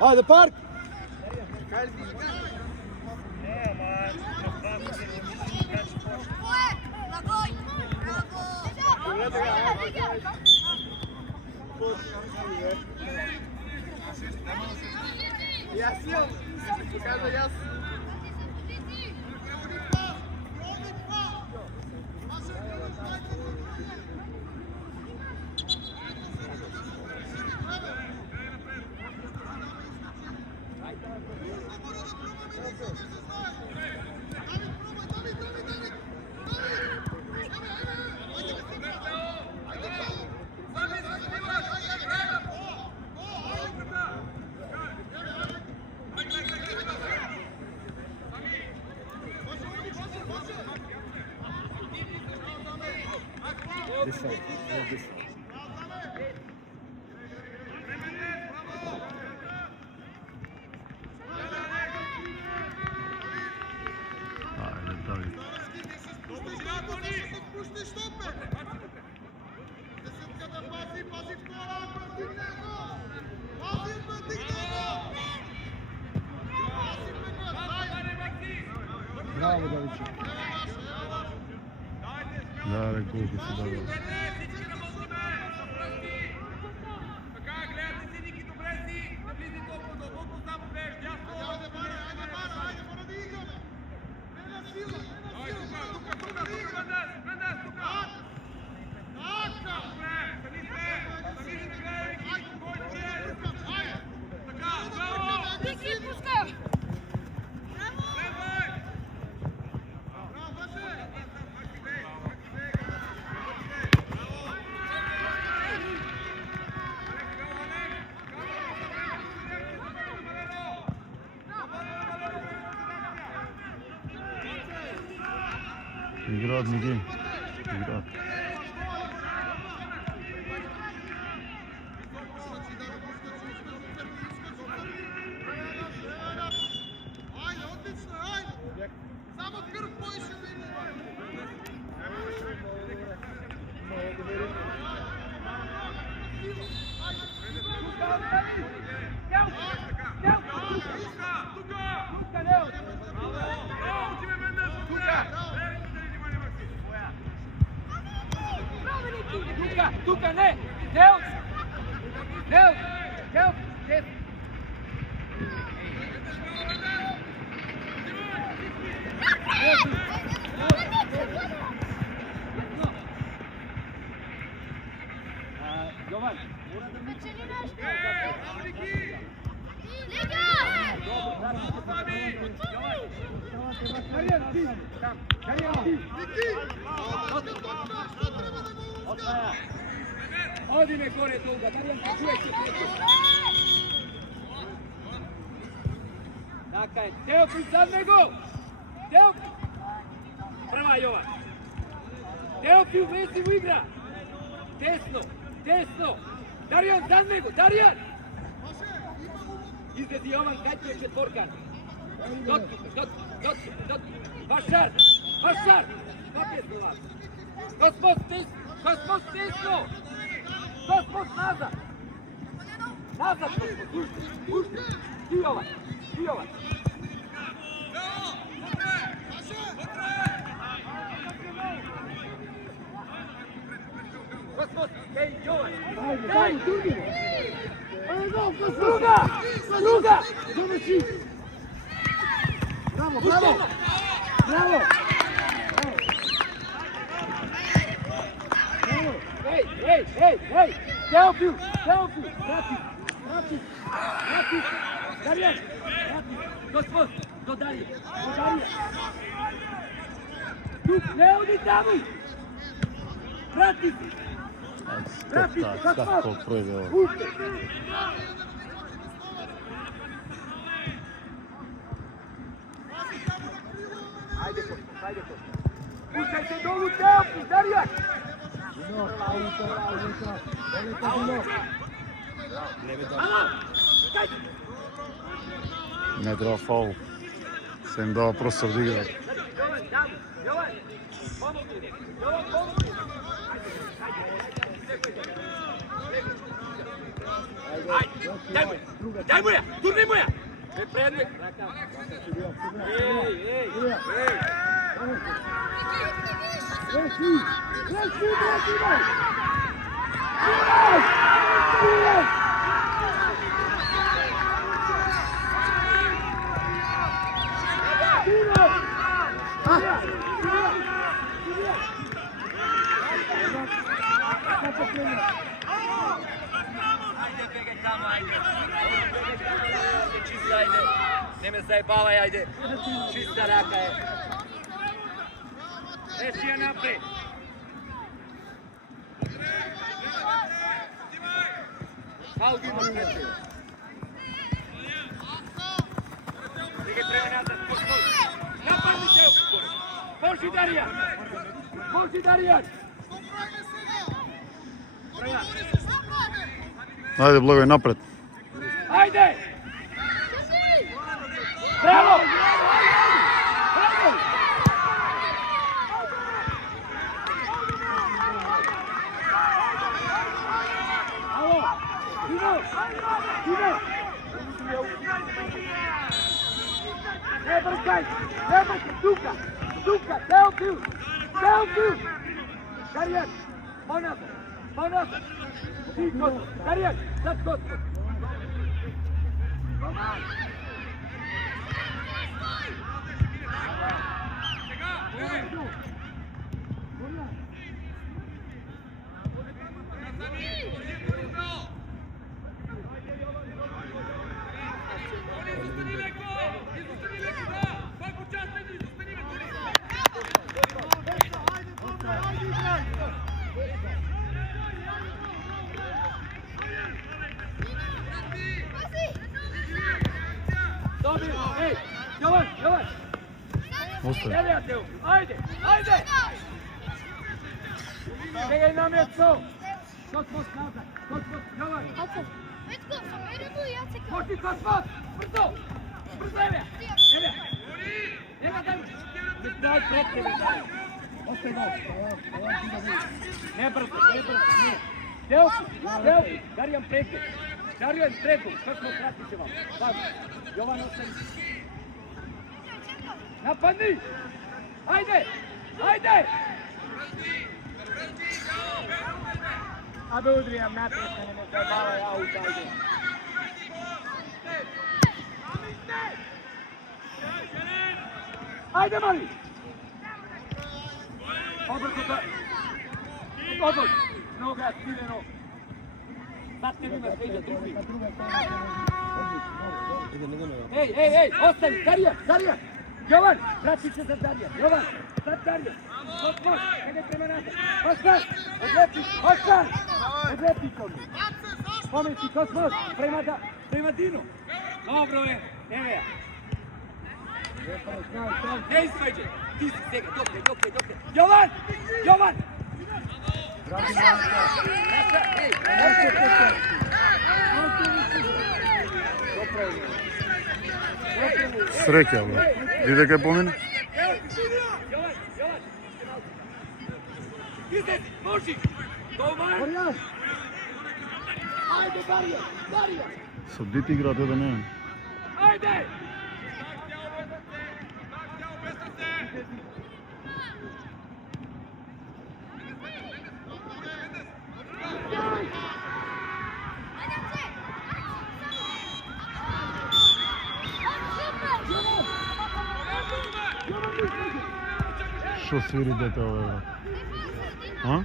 Ajde, Park! Ja сел, покажа јас. Bravo, Davić. Da, rekao bi se dobro. Играат, Мигель. Играат. Ајде, отлично, ајде! Само крв поише бери! Тука, не! Неот! Неот! Неот! Јован! Даријан, ти! Даријан, ти! Оди ме горе долга, Даријан, чујте. Така е, Теофил зад него! Теофил! Прва Јован. Теофил влези во игра. Десно, десно. Даријан зад него, Даријан! Излези Јован, кај ти е четворкан. Дотки. Башар! Капе глава. Господ десно! Господ назад! Назад, Господ! Ти Јован! Господ, ей, Јован! Дай! Друга! Заврши! Браво! Ей! Теофил! Прати! Даријан! Господ, до Даријан! Тук, не оди таму! Прати! Како пројде? Ајде, пушај се долу, Теофил, Даријан! Не треба фаул. Се им дава простор да играат. Ајде! Дай му ја, турни му ја! Е предвид! Ей! Ajde, bege tamo, ajde. Čista, ajde. Ne me zajebavaj, ajde. Čista raka je. Reći je napred. Faul ima kreće. Bege treba nazad. Napadni se. Može Darijan. Može Darijan. Prva. Ajde, Blagoje, napred. Ajde! Bravo! Bravo! Idemo! Ne brkaj! Duka! Teofil! Darijan! Ponad! Darijan! Sad kod! Ej, Jovan! Ostaje. Ajde! Čekaj na mjesto! Kosmos nazad! Jovan! Moždi Kosmos! Brzo! Evija! Njega daj! Daj pred tebe, daj! Ostaje gol! Ne brzo! Teofil! Darijan preko! Kosmos vrati se vam! Jovan ostaje! Napadni! Ajde! Abe udrijam naprijed, ne me zabavaj aut, ajde. Ajde, mali! Odboj! Noga, stileno! Sad kad imaš veđa, drugi. Ej, ostani, Darijan! Jovan, vrati se za Darijan, sad Darijan! Kosmos, ide prema nazad! Odlepi to mi! Pometi Kosmos, prema Dinu! Dobro je, Evija! Ne izveđe! Ti si Sega, dokle! Jovan! Sreća, bro. Ide kaj pomeni? Jovan! Izdet, moži! Golman! Ajde, Darijan! Sad biti igrate da ne. Ajde! Što sviri dete ove? A?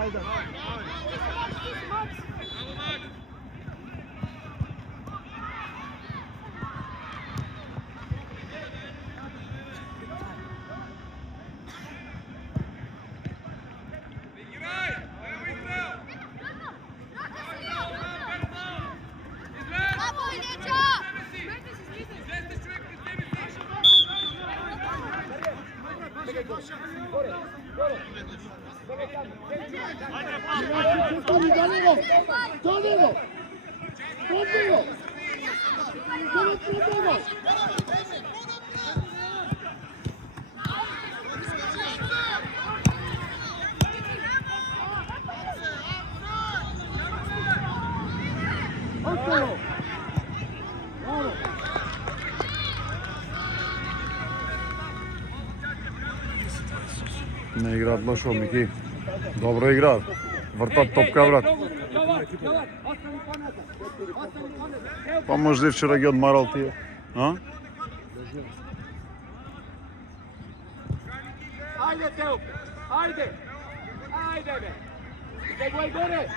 Ajde! Gore! Не играат лошо, Мики. Добро играат. Вртат топка, брат. Па може и вчера ги одмарал тие. А? Ajde, Teo! Ajde! Ajde, be! Stegvaj gore!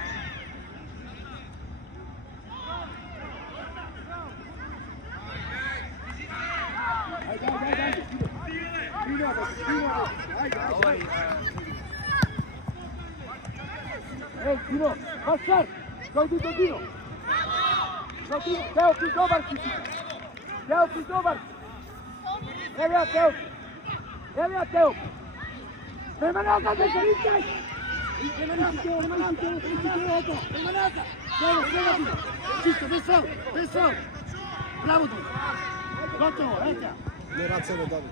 Ej, Dino! Pasar! Dojdi do Dino! Teo, ti dobar si! Teo, ti dobar! Evo ja, Teo! Evo ja, Teo! Prema nazad, ne zavistaj! Prema nazad! Prema nazad! Prema nazad! Prema nazad! Čisto, bez faul! Bravo, Dino! Gotovo, eto! Не рад себе Давид.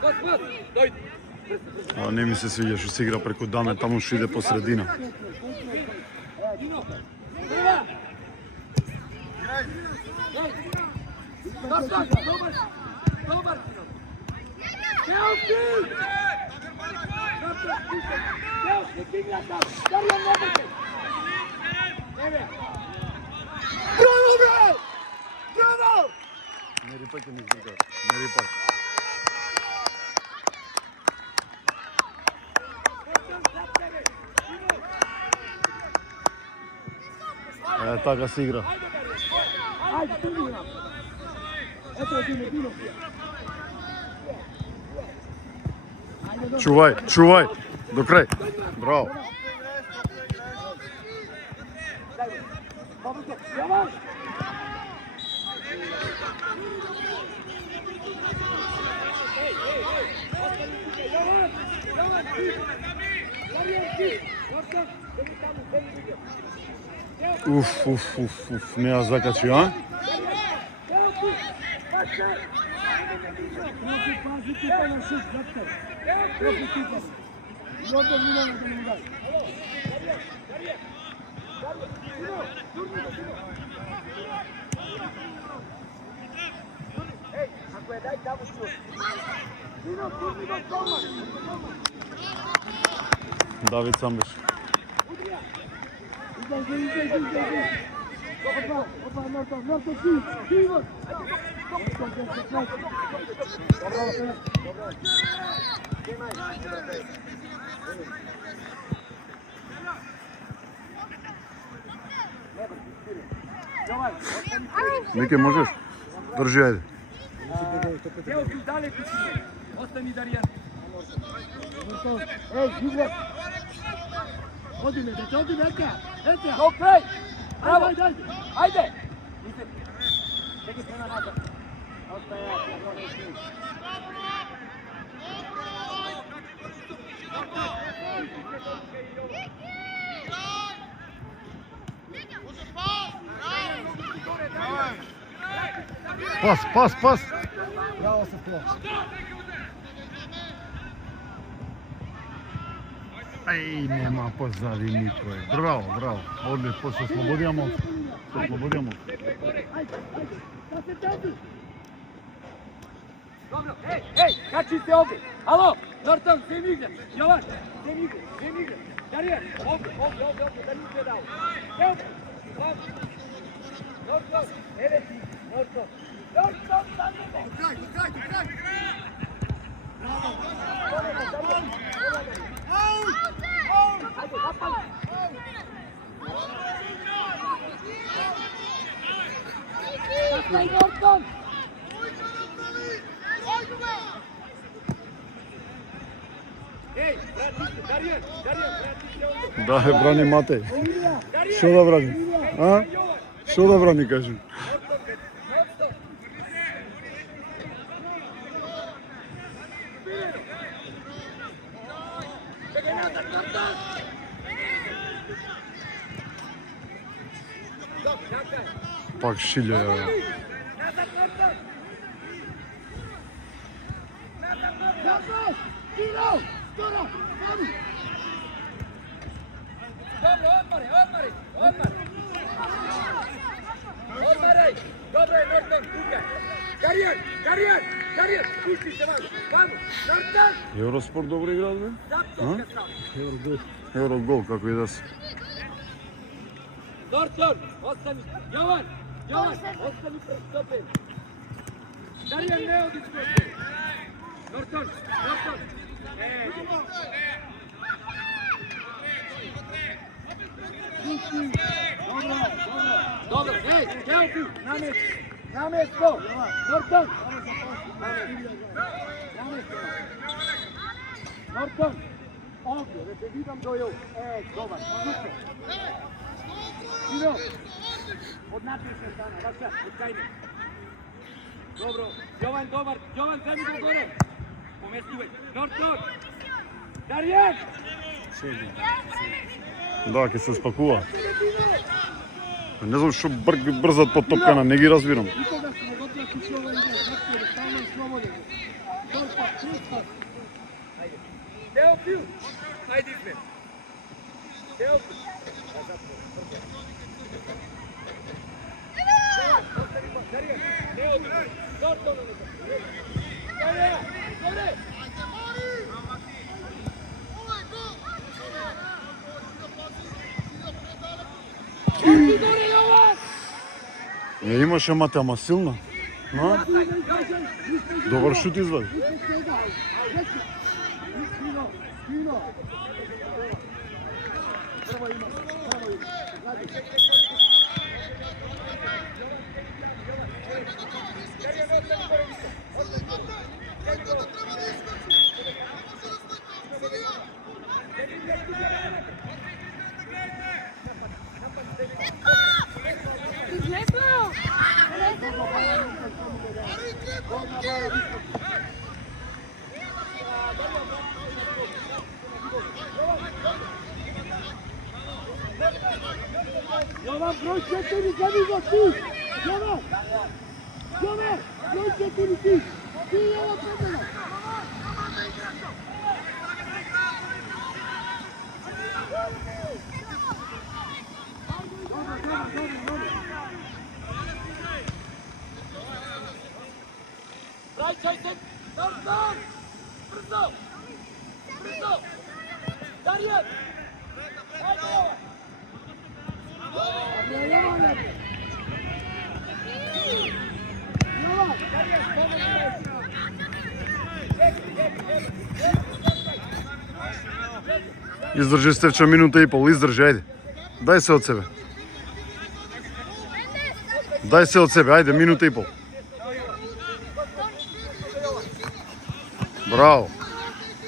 Господ, дойди! А не ми се свиѓа што се игра преку Даме, таму што иде по средина. Dino! Prva! Dobar! Dobar! Teo, ti! Teo, nek igra tam! Darjan, ne brže! Evo! Bravo, bre! Bravo! Не рипајте ми издргат. Не рипај. Така се игра. Ajde, ti igra! Eto je Dino! Чувај. До крај. Браво. Jovan! Jovan, ti! Darjan, ti! Gordan, vedi tamo, vedi video. Уф, не ја закачи, а? Teo, ti! Pasar! Pazi tipa na šut, Zakter. Profi tipa. I ovdje Milana da ne daje. Ej, ako je daj tamo šut. Dino, turni do toma! Давид Самбеш. Izađe. Opa, Norton, ti, Ivan. Мике, можеш? Држи, ајде. Evo ti daleko si je. Ostani Darjan. Ej, Ivan. Odi me, Eka. Do kraj! Bravo! Ajde. Ajde! Čekaj prema nazad. Ostaje Пас. Bravo se Flo. Ај, нема позади никој. Браво. Одлив, после слободија мол. Da se tebi. Dobro, ej, kači se ovdje. Alo, Norton, sve mi igra. Jovan, sve mi igra. Darjan, ovdje, da mi se dao. Evo, Norton, evo ti, Norton, sad ne. Do kraj. Ajde, napali. Staj, Norton. Ej, vrati se, Darjan, vrati se ovdje. Да, брани Матеј. Што да брани? А? Што да брани, кажи? Norton, Norton! Čakaj! Пак шиле, ја. Назад, Norton! Назад, Norton! Тиро! Скоро! Мари! Dobro, odmari! Odmaraj! Dobro je, Norton, tukaj! Karijan! Pušti se malo! Vamo! Norton! Евроспорт добро играат, бе? Zaptopka samo! Еврогол, како и да се. Norton! Ostani! Jovan! Ostani prestopen! Karijan, ne odiš protiv! Norton! Dobro, ej, Kelfi, na mesto, Norton, ovdje, da te vidim do ju, dobar, super, Sino, odnapiš se stana, vaša, utkajni, dobro, Jovan dobar, Jovan zemlji do gore, pomestuje, Norton, Darijan, Да, ќе се спакува. Не знам што брзат по топкана, не ги разбирам. Теофил, ajde izme. Teoфил. Darijan, ne odmah, Norton, Darijan, gore! Не имаше мате, ама силна. На? Добар шут извади. Jovan, broj 4, zabij go ti! Jovan, broj 4 ti! Ti je ovo predmena! Vraćaj se! Norton! Brzo! Darijan! Ajde Jovan! Издржи Стевча минута и пол, издржи, ајде. Дај се од себе. Ајде, минута и пол. Браво.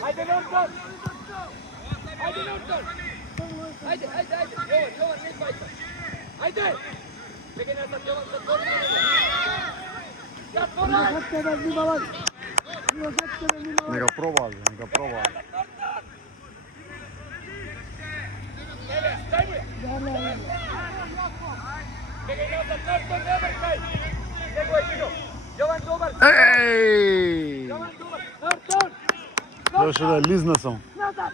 Ajde Norton! Ajde! Jovan, ne izbajca! Ajde! Čekaj nazad, Jovan, zatvori! Zatvori! Нека пробаат. Čekaj nazad, Norton, ne vrkaj! Nego je Dino! Jovan, dobar! Еј! Norton! Доше да лизна сам. Nazad!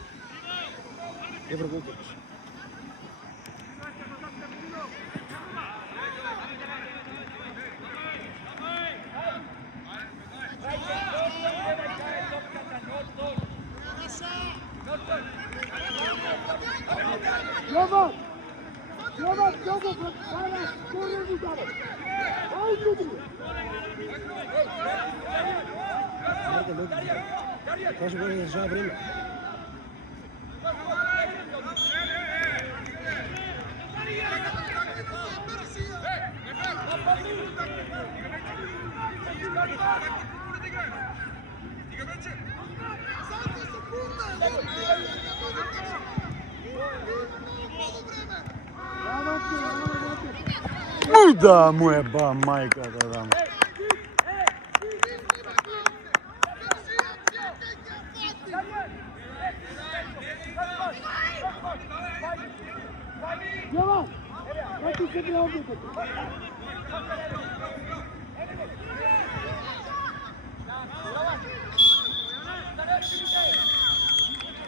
Jovan, para, corre mi cara. Ay, Dios. Može bolje da žava vreme. Муда му е ба мајка да дам. Jovan, vrati se mi ovdje.